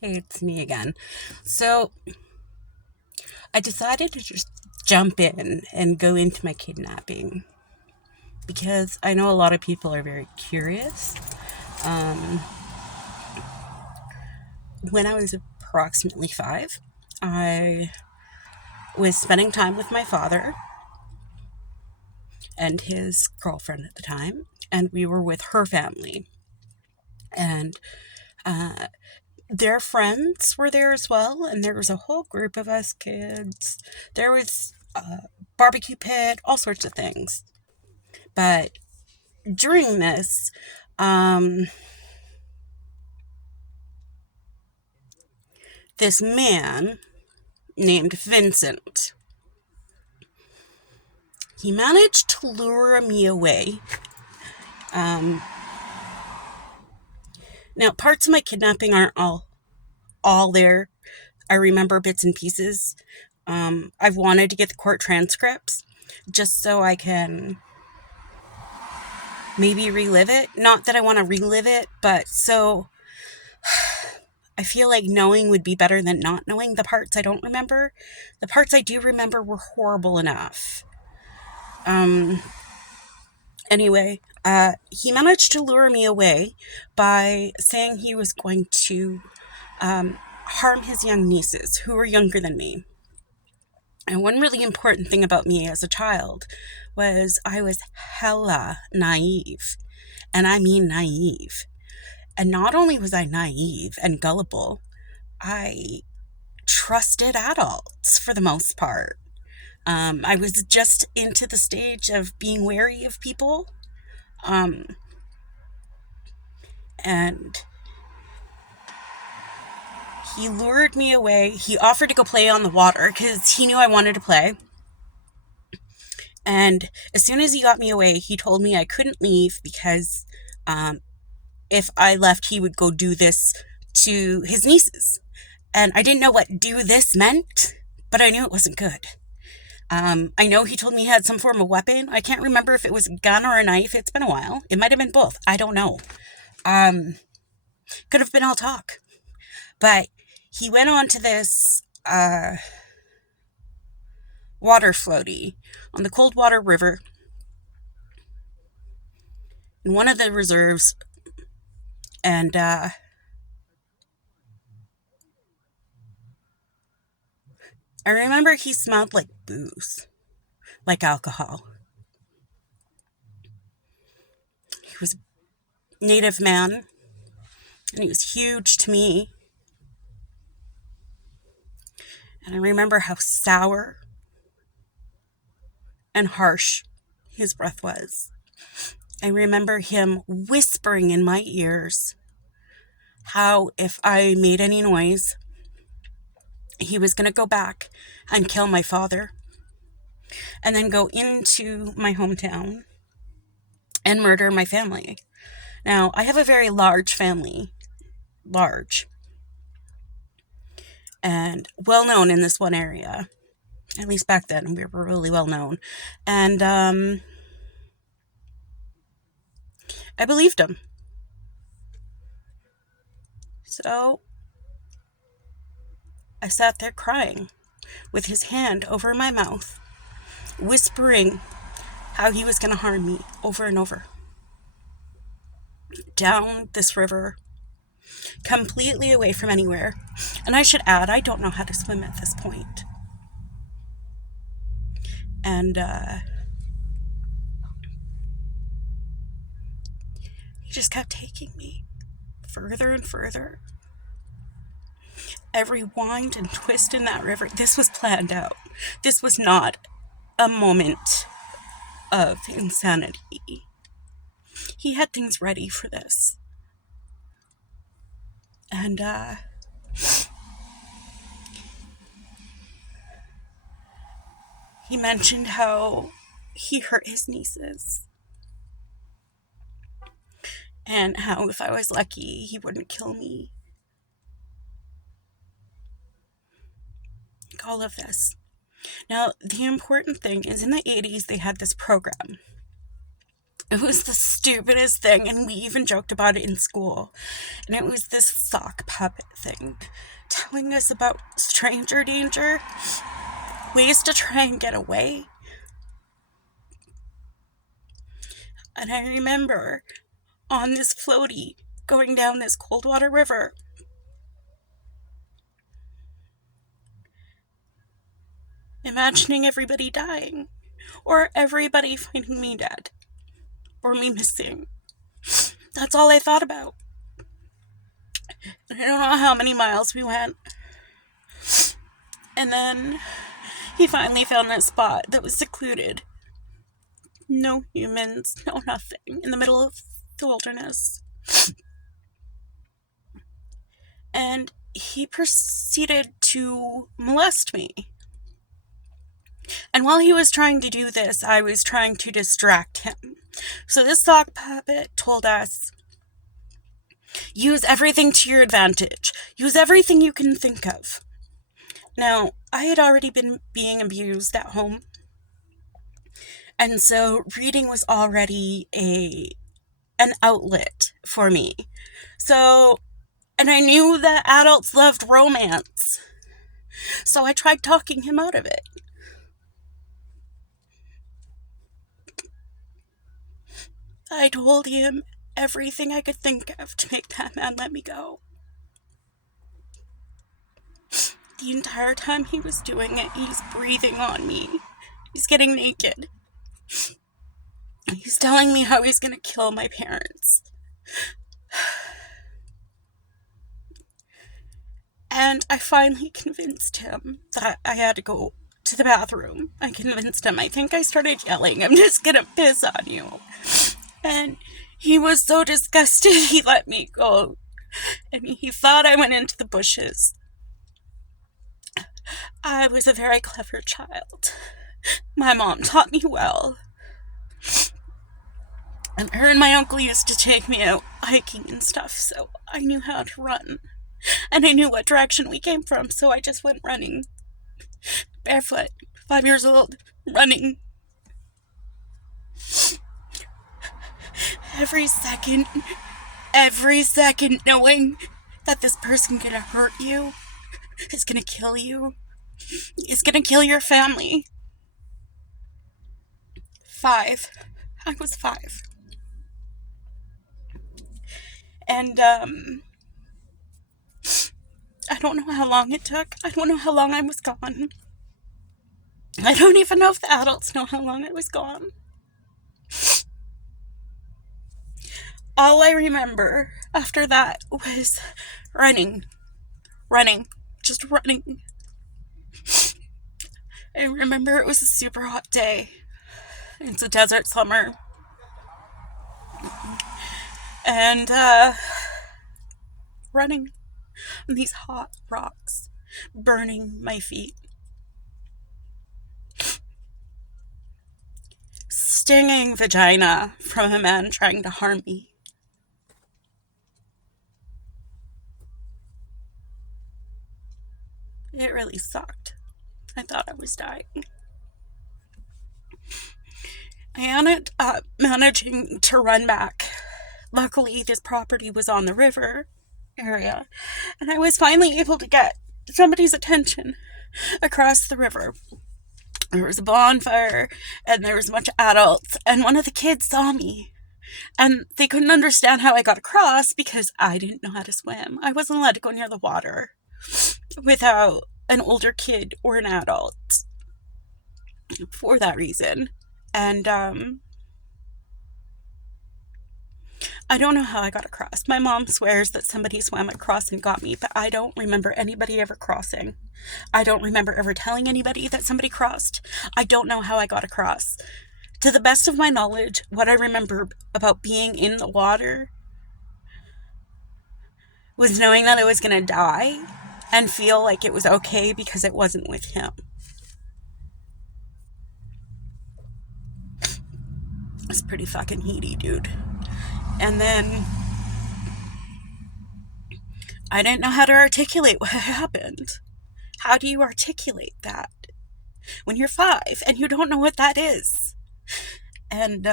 Hey, it's me again. So, I decided to just jump in and go into my kidnapping because I know a lot of people are very curious. Um, when I was approximately 5, I was spending time with my father and his girlfriend at the time, and we were with her family. And uh, their friends were there as well, and there was a whole group of us kids. There was a barbecue pit, all sorts of things. But during this, um, this man named Vincent, he managed to lure me away. Um, Now, parts of my kidnapping aren't all there. I remember bits and pieces. I've wanted to get the court transcripts just so I can maybe relive it. Not that I want to relive it, but so I feel like knowing would be better than not knowing the parts I don't remember. The parts I do remember were horrible enough. Um, anyway, he managed to lure me away by saying he was going to harm his young nieces, who were younger than me. And one really important thing about me as a child was I was hella naive. And I mean naive. And not only was I naive and gullible, I trusted adults for the most part. I was just into the stage of being wary of people. Um, and he lured me away. He offered to go play on the water because he knew I wanted to play. And as soon as he got me away, he told me I couldn't leave because um, if I left, he would go do this to his nieces. And I didn't know what do this meant, but I knew it wasn't good. I know he told me he had some form of weapon. I can't remember if it was a gun or a knife. It's been a while. It might have been both. I don't know. Um, could have been all talk. But he went on to this water floaty on the Coldwater River in one of the reserves. And I remember he smelled like booze, like alcohol. He was a native man, and he was huge to me. And I remember how sour and harsh his breath was. I remember him whispering in my ears how if I made any noise, he was going to go back and kill my father and then go into my hometown and murder my family. Now, I have a very large family, large, and well known in this one area. At least back then, we were really well known. And I believed him. So I sat there crying with his hand over my mouth, whispering how he was going to harm me over and over. Down this river, completely away from anywhere. And I should add, I don't know how to swim at this point. And he just kept taking me further and further. Every wind and twist in that river, this was planned out. This was not a moment of insanity. He had things ready for this. And he mentioned how he hurt his nieces and how if I was lucky, he wouldn't kill me. All of this. Now, the important thing is in the 80s, they had this program It was the stupidest thing, and we even joked about it in school. And it was this sock puppet thing, telling us about stranger danger, ways to try and get away. And I remember on this floaty going down this cold water river, imagining everybody dying, or everybody finding me dead, or me missing. That's all I thought about. And I don't know how many miles we went. And then he finally found that spot that was secluded. No humans, no nothing, in the middle of the wilderness. And he proceeded to molest me. And while he was trying to do this, I was trying to distract him. So this sock puppet told us, use everything to your advantage. Use everything you can think of. Now, I had already been being abused at home. And so reading was already an outlet for me. So, and I knew that adults loved romance. So I tried talking him out of it. I told him everything I could think of to make that man let me go. The entire time he was doing it, he's breathing on me. He's getting naked. He's telling me how he's going to kill my parents. And I finally convinced him that I had to go to the bathroom. I convinced him. I think I started yelling, I'm just going to piss on you. And he was so disgusted, he let me go. And he thought I went into the bushes. I was a very clever child. My mom taught me well. And her and my uncle used to take me out hiking and stuff, so I knew how to run. And I knew what direction we came from, so I just went running. Barefoot, 5 years old, running. Every second knowing that this person gonna hurt you, is gonna kill you, is gonna kill your family. 5. I was 5. And, I don't know how long it took. I don't know how long I was gone. I don't even know if the adults know how long I was gone. All I remember after that was running, just running. I remember it was a super hot day. It's a desert summer. And, running on these hot rocks, burning my feet. Stinging vagina from a man trying to harm me. It really sucked. I thought I was dying. I ended up managing to run back. Luckily, this property was on the river area, and I was finally able to get somebody's attention across the river. There was a bonfire, and there was a bunch of adults, and one of the kids saw me, and they couldn't understand how I got across because I didn't know how to swim. I wasn't allowed to go near the water without an older kid or an adult for that reason. And I don't know how I got across. My mom swears that somebody swam across and got me, but I don't remember anybody ever crossing. I don't remember ever telling anybody that somebody crossed. I don't know how I got across. To the best of my knowledge, what I remember about being in the water was knowing that I was going to die and feel like it was okay because it wasn't with him. It's pretty fucking heady, dude. And then I didn't know how to articulate what happened. How do you articulate that when you're 5 and you don't know what that is? And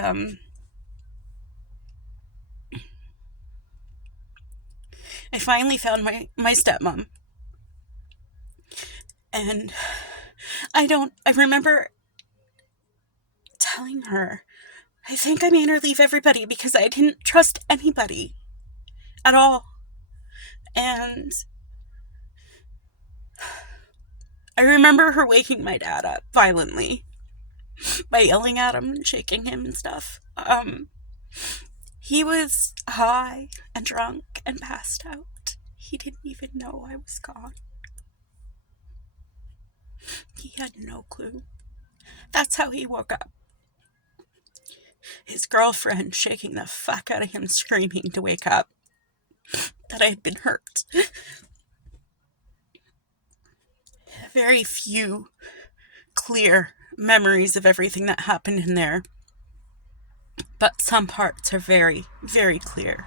I finally found my stepmom. And I remember telling her, I think I made her leave everybody because I didn't trust anybody at all. And I remember her waking my dad up violently by yelling at him and shaking him and stuff. He was high and drunk and passed out. He didn't even know I was gone. He had no clue. That's how he woke up. His girlfriend shaking the fuck out of him, screaming to wake up that I had been hurt. Very few clear memories of everything that happened in there, but some parts are very, very clear.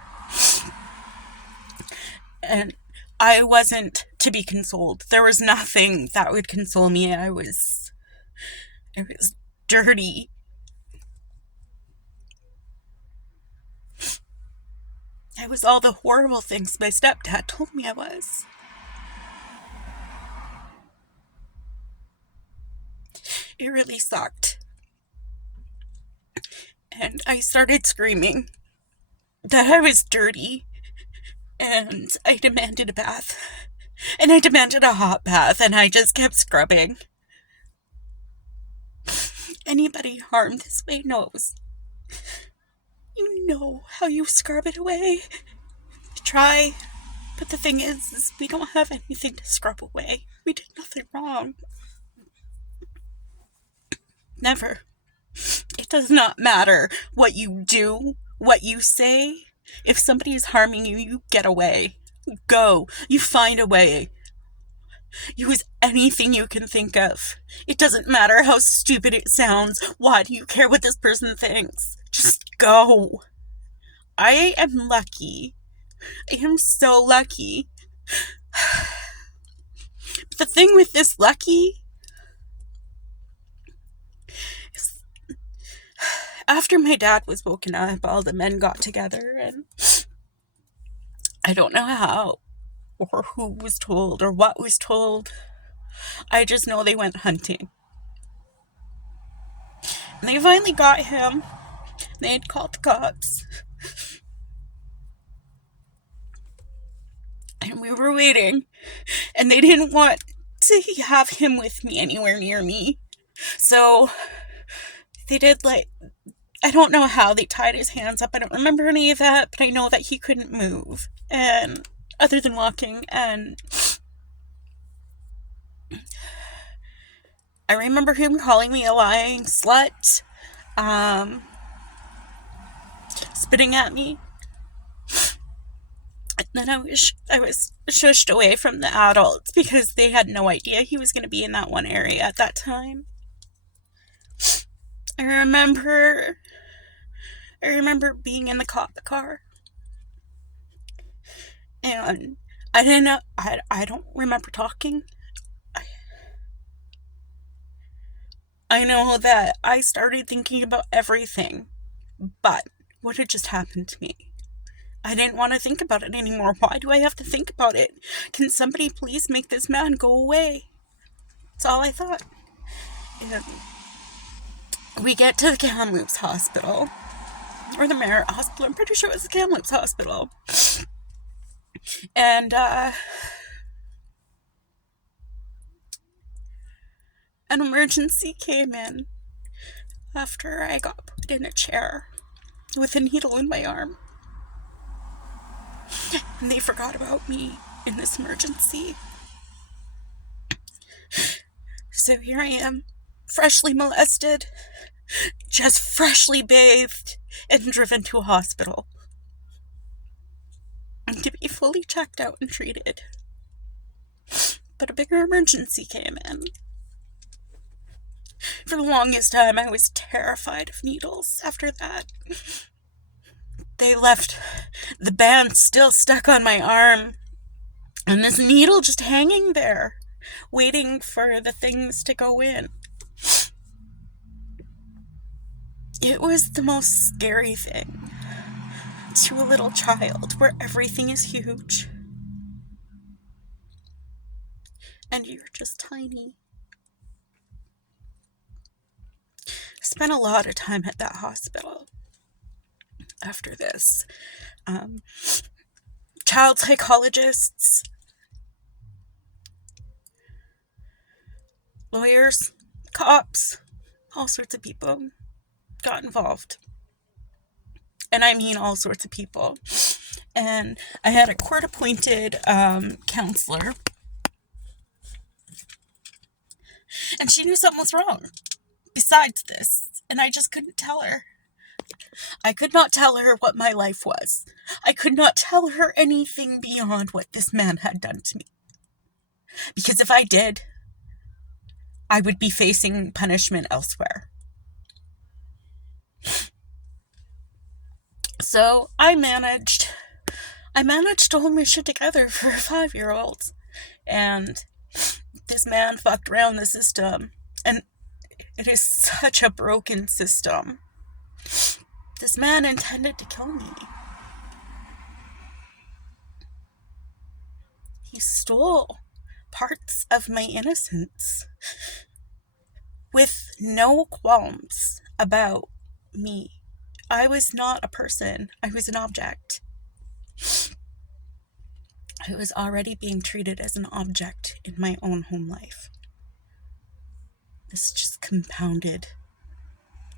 And I wasn't to be consoled. There was nothing that would console me. I was dirty. I was all the horrible things my stepdad told me I was. It really sucked. And I started screaming that I was dirty, and I demanded a bath. And I demanded a hot bath, and I just kept scrubbing. Anybody harmed this way knows. You know how you scrub it away. Try. But the thing is we don't have anything to scrub away. We did nothing wrong. Never. It does not matter what you do, what you say. If somebody is harming you, you get away. Go. You find a way. Use anything you can think of. It doesn't matter how stupid it sounds. Why do you care what this person thinks? Just go. I am lucky. I am so lucky. But the thing with this lucky is, after my dad was woken up, all the men got together, and I don't know how or who was told or what was told. I just know they went hunting. And they finally got him. They had called the cops. And we were waiting. And they didn't want to have him with me anywhere near me. So they did, I don't know how they tied his hands up. I don't remember any of that, but I know that he couldn't move. And other than walking, and I remember him calling me a lying slut, spitting at me. And then I was shushed away from the adults because they had no idea he was going to be in that one area at that time. I remember being in the cop car. And I didn't know, I don't remember talking. I know that I started thinking about everything, but what had just happened to me? I didn't want to think about it anymore. Why do I have to think about it? Can somebody please make this man go away? That's all I thought. And we get to the Kamloops Hospital, or the Merritt Hospital. I'm pretty sure it was the Kamloops Hospital. And an emergency came in after I got put in a chair with a needle in my arm. And they forgot about me in this emergency. So here I am, freshly molested, just freshly bathed, and driven to a hospital. And to be fully checked out and treated. But a bigger emergency came in. For the longest time, I was terrified of needles after that. They left the band still stuck on my arm, and this needle just hanging there, waiting for the things to go in. It was the most scary thing to a little child where everything is huge. and you're just tiny. Spent a lot of time at that hospital after this. Um, Child psychologists, lawyers, cops, all sorts of people got involved. And I mean all sorts of people. And I had a court-appointed counselor, and she knew something was wrong besides this, and I just couldn't tell her. I could not tell her what my life was. I could not tell her anything beyond what this man had done to me. Because if I did, I would be facing punishment elsewhere. So I managed to hold my shit together for a 5-year-old. And this man fucked around the system. And it is such a broken system. This man intended to kill me. He stole parts of my innocence with no qualms about me. I was not a person. I was an object. I was already being treated as an object in my own home life. This just compounded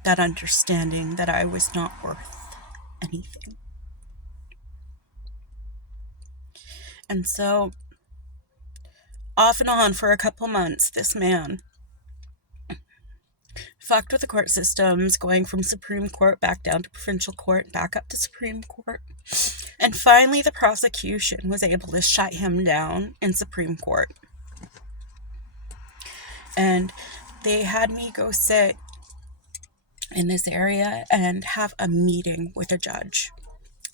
that understanding that I was not worth anything. And so, off and on for a couple months, this man fucked with the court systems, going from Supreme Court back down to provincial court, back up to Supreme Court. And finally, the prosecution was able to shut him down in Supreme Court. And they had me go sit in this area and have a meeting with a judge.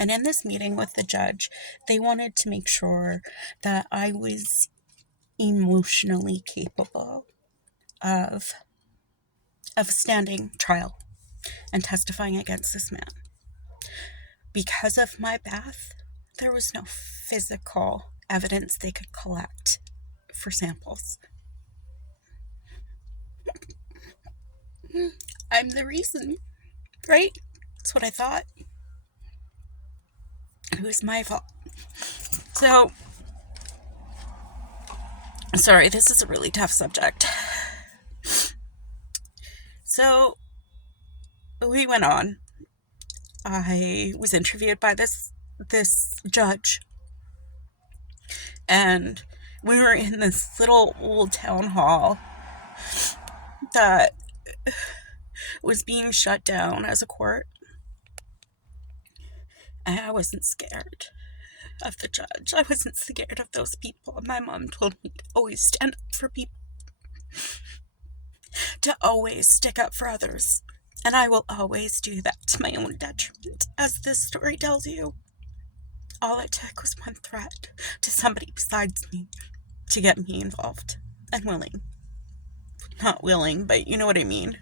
And in this meeting with the judge, they wanted to make sure that I was emotionally capable of standing trial and testifying against this man. Because of my bath, there was no physical evidence they could collect for samples. I'm the reason, right? That's what I thought. It was my fault. So, sorry, this is a really tough subject. So, we went on. I was interviewed by this judge, and we were in this little old town hall that was being shut down as a court. And I wasn't scared of the judge. I wasn't scared of those people. My mom told me to always stand up for people, to always stick up for others. And I will always do that to my own detriment, as this story tells you. All it took was one threat to somebody besides me to get me involved and willing. Not willing, but you know what I mean.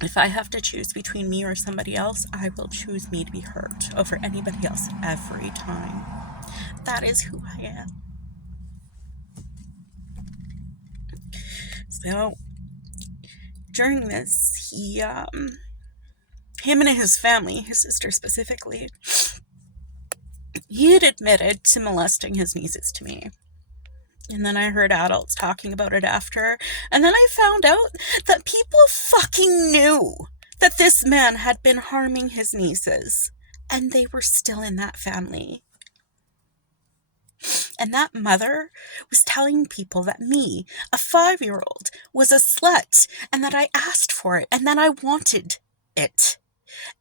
If I have to choose between me or somebody else, I will choose me to be hurt over anybody else every time. That is who I am. So, during this, him and his family, his sister specifically, he had admitted to molesting his nieces to me. And then I heard adults talking about it after. And then I found out that people fucking knew that this man had been harming his nieces. And they were still in that family. And that mother was telling people that me, a 5-year-old, was a slut. And that I asked for it. And that I wanted it.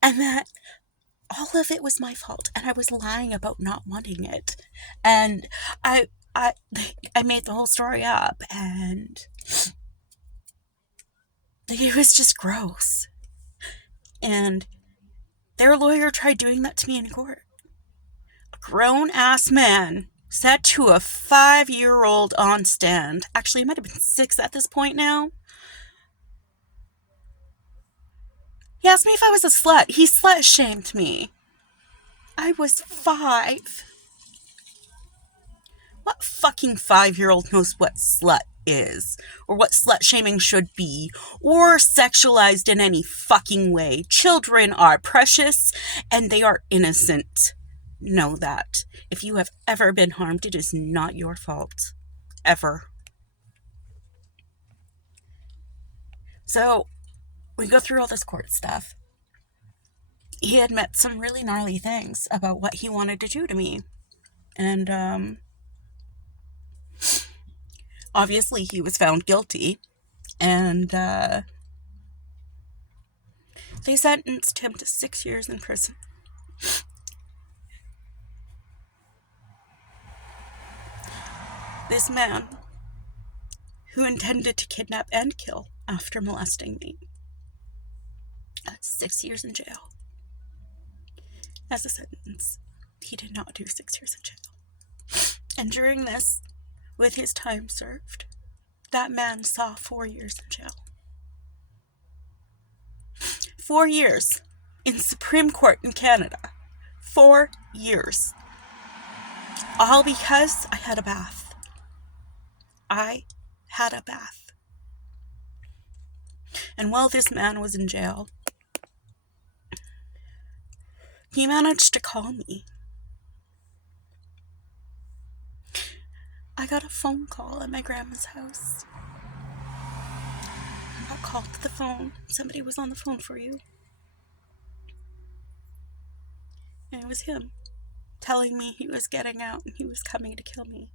And that all of it was my fault. And I was lying about not wanting it. And I made the whole story up, and it was just gross. And their lawyer tried doing that to me in court. A grown-ass man said to a 5-year-old on stand, actually, it might have been 6 at this point now. He asked me if I was a slut. He slut-shamed me. I was 5. What fucking fucking 5-year-old knows what slut is, or what slut shaming should be, or sexualized in any fucking way. Children are precious and they are innocent. Know that. If you have ever been harmed, it is not your fault. Ever. So, we go through all this court stuff. He admits some really gnarly things about what he wanted to do to me. And, obviously he was found guilty. And, they sentenced him to 6 years in prison. This man, who intended to kidnap and kill after molesting me, 6 years in jail. As a sentence, he did not do 6 years in jail. And during this, with his time served, that man saw 4 years in jail. 4 years in Supreme Court in Canada. 4 years. All because I had a bath. I had a bath. And while this man was in jail, he managed to call me. I got a phone call at my grandma's house. I got called to the phone. Somebody was on the phone for you. And it was him, telling me he was getting out and he was coming to kill me.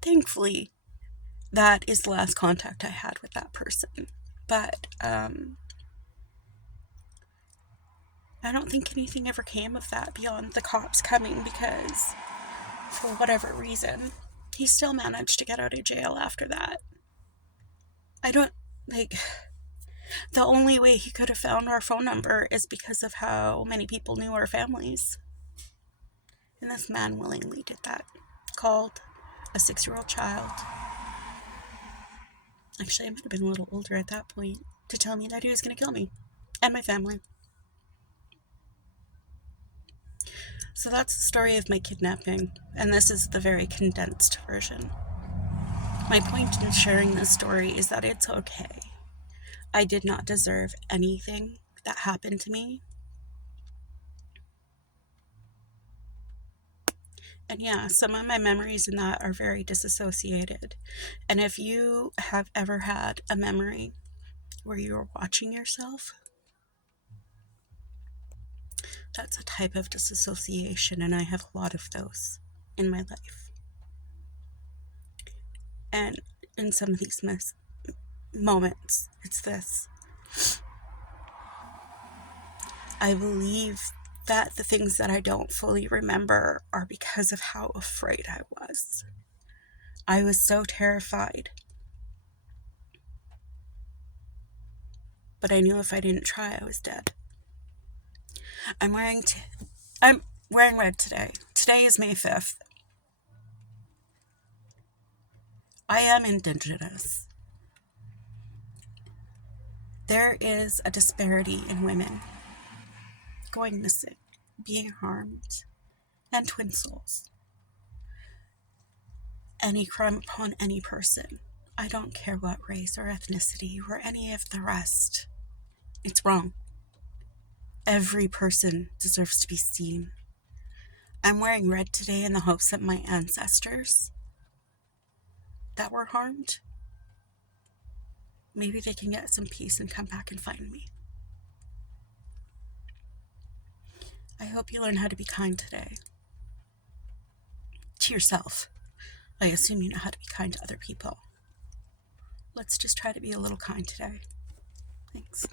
Thankfully, that is the last contact I had with that person. But, I don't think anything ever came of that beyond the cops coming because, for whatever reason, he still managed to get out of jail after that. The only way he could have found our phone number is because of how many people knew our families. And this man willingly did that. Called a 6-year-old child. Actually, I might have been a little older at that point, to tell me that he was going to kill me and my family. So that's the story of my kidnapping, and this is the very condensed version. My point in sharing this story is that it's okay. I did not deserve anything that happened to me. And yeah, some of my memories in that are very disassociated. And if you have ever had a memory where you were watching yourself, that's a type of disassociation, and I have a lot of those in my life. And in some of these moments, it's this. I believe that the things that I don't fully remember are because of how afraid I was. I was so terrified. But I knew if I didn't try, I was dead. I'm wearing red today. Today is May 5th. I am Indigenous. There is a disparity in women going missing, being harmed, and twin souls. Any crime upon any person. I don't care what race or ethnicity or any of the rest. It's wrong. Every person deserves to be seen. I'm wearing red today in the hopes that my ancestors that were harmed, maybe they can get some peace and come back and find me. I hope you learn how to be kind today. To yourself. I assume you know how to be kind to other people. Let's just try to be a little kind today. Thanks.